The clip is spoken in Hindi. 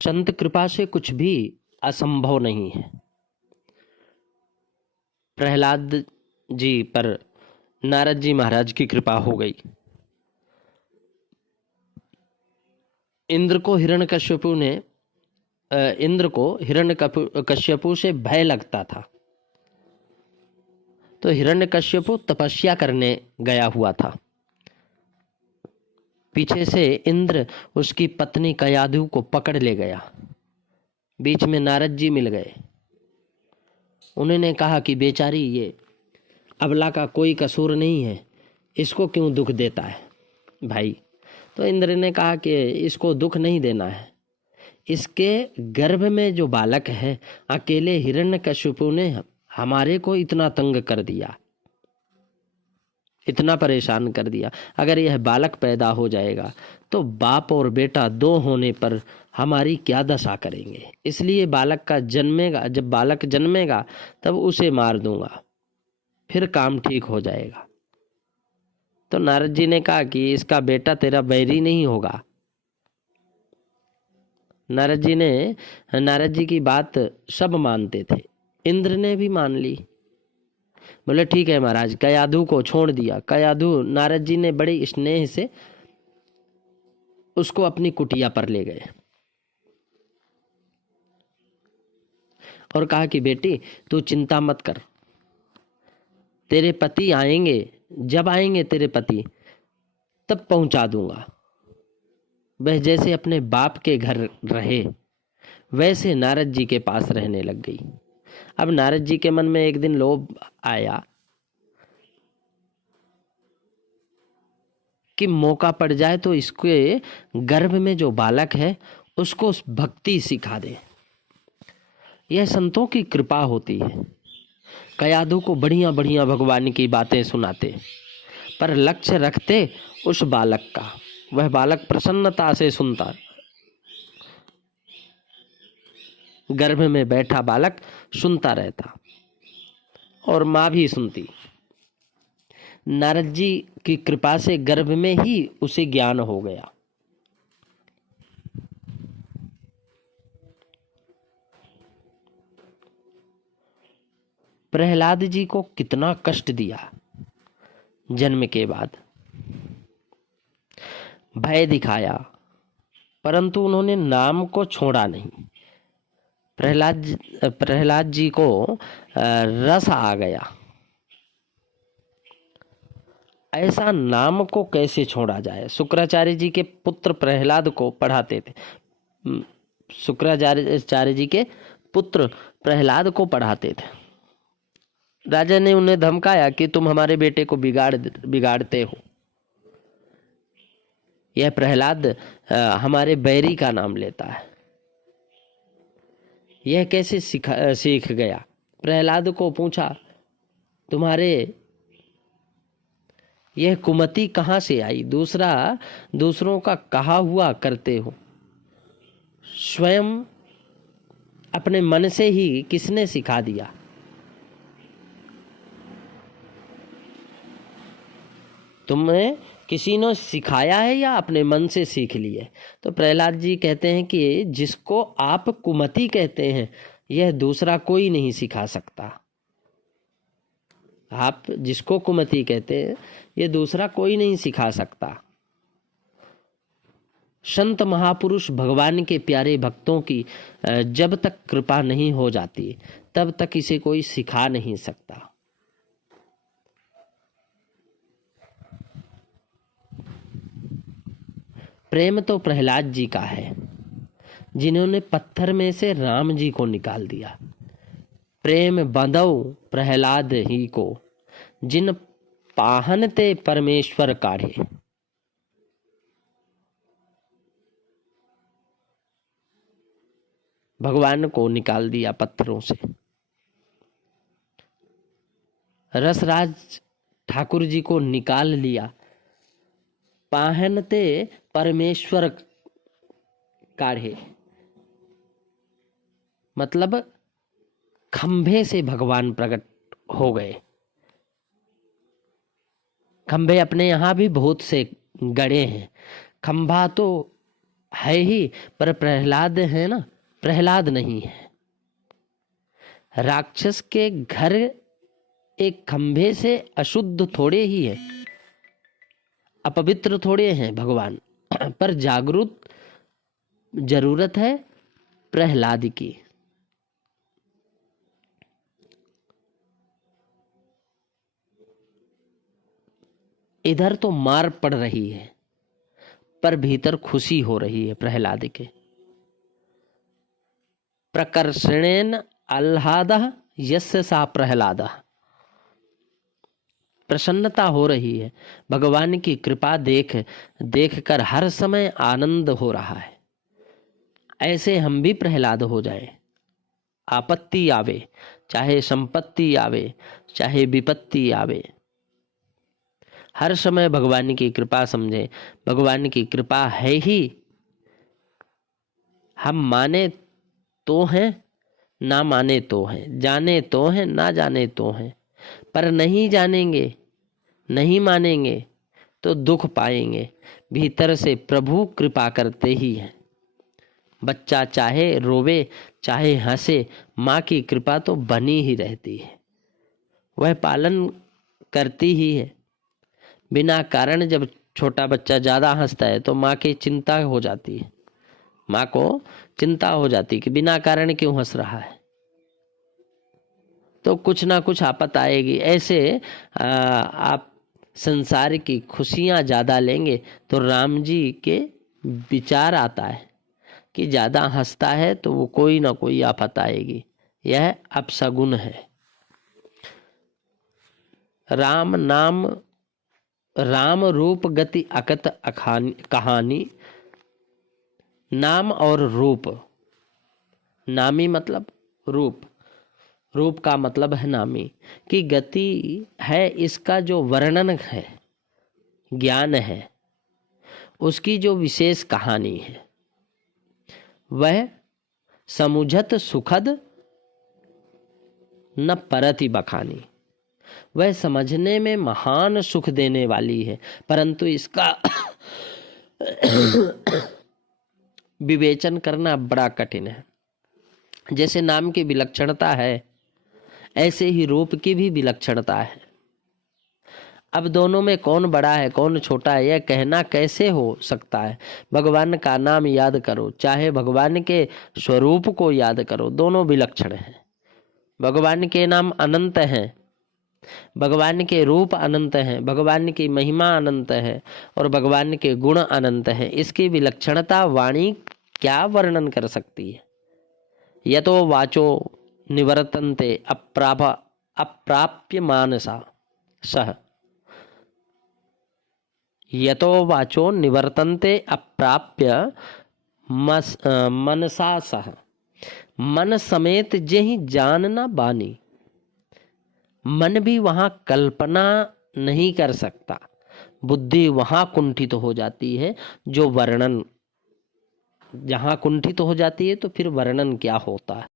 संत कृपा से कुछ भी असंभव नहीं है। प्रहलाद जी पर नारद जी महाराज की कृपा हो गई। इंद्र को हिरण्यकश्यपु से भय लगता था, तो हिरण्यकश्यपु तपस्या करने गया हुआ था। पीछे से इंद्र उसकी पत्नी कयाधु को पकड़ ले गया। बीच में नारद जी मिल गए। उन्होंने कहा कि बेचारी ये अबला का कोई कसूर नहीं है, इसको क्यों दुख देता है भाई। तो इंद्र ने कहा कि इसको दुख नहीं देना है, इसके गर्भ में जो बालक है, अकेले हिरण्यकश्यपु ने हमारे को इतना तंग कर दिया, इतना परेशान कर दिया। अगर यह बालक पैदा हो जाएगा तो बाप और बेटा दो होने पर हमारी क्या दशा करेंगे। इसलिए जब बालक जन्मेगा तब उसे मार दूंगा, फिर काम ठीक हो जाएगा। तो नारद जी ने कहा कि इसका बेटा तेरा बैरी नहीं होगा। नारद जी की बात सब मानते थे। इंद्र ने भी मान ली। बोले ठीक है महाराज। कयाधु को छोड़ दिया। कयाधु नारद जी ने बड़े स्नेह से उसको अपनी कुटिया पर ले गए और कहा कि बेटी तू चिंता मत कर, तेरे पति आएंगे, जब आएंगे तेरे पति तब पहुंचा दूंगा। वह जैसे अपने बाप के घर रहे वैसे नारद जी के पास रहने लग गई। अब नारद जी के मन में एक दिन लोभ आया कि मौका पड़ जाए तो इसके गर्भ में जो बालक है उसको भक्ति सिखा दे। यह संतों की कृपा होती है। कयाधु को बढ़िया बढ़िया भगवान की बातें सुनाते, पर लक्ष्य रखते उस बालक का। वह बालक प्रसन्नता से सुनता। गर्भ में बैठा बालक सुनता रहता और माँ भी सुनती। नारद जी की कृपा से गर्भ में ही उसे ज्ञान हो गया। प्रहलाद जी को कितना कष्ट दिया। जन्म के बाद भय दिखाया, परंतु उन्होंने नाम को छोड़ा नहीं। प्रहलाद जी को रस आ गया। ऐसा नाम को कैसे छोड़ा जाए। शुक्राचार्य जी के पुत्र प्रहलाद को पढ़ाते थे। शुक्राचार्य जी के पुत्र प्रहलाद को पढ़ाते थे। राजा ने उन्हें धमकाया कि तुम हमारे बेटे को बिगाड़ते हो। यह प्रहलाद हमारे बैरी का नाम लेता है। यह कैसे सीख गया। प्रहलाद को पूछा तुम्हारे यह कुमति कहाँ से आई। दूसरों का कहा हुआ करते हो, स्वयं अपने मन से ही किसने सिखा दिया। तुम्हें किसी ने सिखाया है या अपने मन से सीख लिए। तो प्रहलाद जी कहते हैं कि जिसको आप कुमति कहते हैं यह दूसरा कोई नहीं सिखा सकता। आप जिसको कुमति कहते हैं ये दूसरा कोई नहीं सिखा सकता। संत महापुरुष भगवान के प्यारे भक्तों की जब तक कृपा नहीं हो जाती तब तक इसे कोई सिखा नहीं सकता। प्रेम तो प्रहलाद जी का है, जिन्होंने पत्थर में से राम जी को निकाल दिया। प्रेम बंधौ प्रहलाद ही को, जिन पाहनते परमेश्वर काढ़े। भगवान को निकाल दिया पत्थरों से। रसराज ठाकुर जी को निकाल लिया। पाहनते परमेश्वर काढ़े, मतलब खंभे से भगवान प्रकट हो गए। खंभे अपने यहां भी बहुत से गड़े हैं। खंभा तो है ही, पर प्रहलाद है ना, प्रहलाद नहीं है। राक्षस के घर एक खंभे से अशुद्ध थोड़े ही है, अपवित्र थोड़े हैं भगवान, पर जागरूक जरूरत है प्रहलाद की। इधर तो मार पड़ रही है, पर भीतर खुशी हो रही है प्रहलाद के। प्रकर्षणेन आह्लादः यस्य सा प्रहलादः, प्रसन्नता हो रही है, भगवान की कृपा देख कर हर समय आनंद हो रहा है। ऐसे हम भी प्रहलाद हो जाएं। आपत्ति आवे, चाहे संपत्ति आवे, चाहे विपत्ति आवे, हर समय भगवान की कृपा समझे। भगवान की कृपा है ही, हम माने तो हैं, ना माने तो हैं, जाने तो हैं, ना जाने तो हैं, पर नहीं जानेंगे, नहीं मानेंगे तो दुख पाएंगे। भीतर से प्रभु कृपा करते ही हैं। बच्चा चाहे रोवे चाहे हंसे, माँ की कृपा तो बनी ही रहती है, वह पालन करती ही है। बिना कारण जब छोटा बच्चा ज़्यादा हंसता है तो माँ की चिंता हो जाती है, माँ को चिंता हो जाती है कि बिना कारण क्यों हंस रहा है, तो कुछ ना कुछ आफत आएगी। ऐसे आप संसार की खुशियाँ ज़्यादा लेंगे तो राम जी के विचार आता है कि ज़्यादा हंसता है तो वो कोई ना कोई आफत आएगी, यह अपशगुन है। राम नाम राम रूप गति अकत कहानी। नाम और रूप, नामी मतलब रूप, रूप का मतलब है नामी, की गति है, इसका जो वर्णन है, ज्ञान है, उसकी जो विशेष कहानी है, वह समुझत सुखद न परति बखानी। वह समझने में महान सुख देने वाली है, परंतु इसका विवेचन करना बड़ा कठिन है। जैसे नाम की विलक्षणता है, ऐसे ही रूप की भी विलक्षणता है। अब दोनों में कौन बड़ा है कौन छोटा है, यह कहना कैसे हो सकता है। भगवान का नाम याद करो, चाहे भगवान के स्वरूप को याद करो, दोनों विलक्षण हैं। भगवान के नाम अनंत हैं, भगवान के रूप अनंत हैं, भगवान की महिमा अनंत है और भगवान के गुण अनंत हैं। इसकी विलक्षणता वाणी क्या वर्णन कर सकती है। यतो वाचो निवर्तन्ते अप्राप्य मानसा सह, यतो वाचो निवर्तन्ते अप्राप्य मनसा सह। मन समेत जेहि जानना बानी, मन भी वहां कल्पना नहीं कर सकता, बुद्धि वहां कुंठित हो जाती है। जो वर्णन जहां कुंठित हो जाती है तो फिर वर्णन क्या होता है।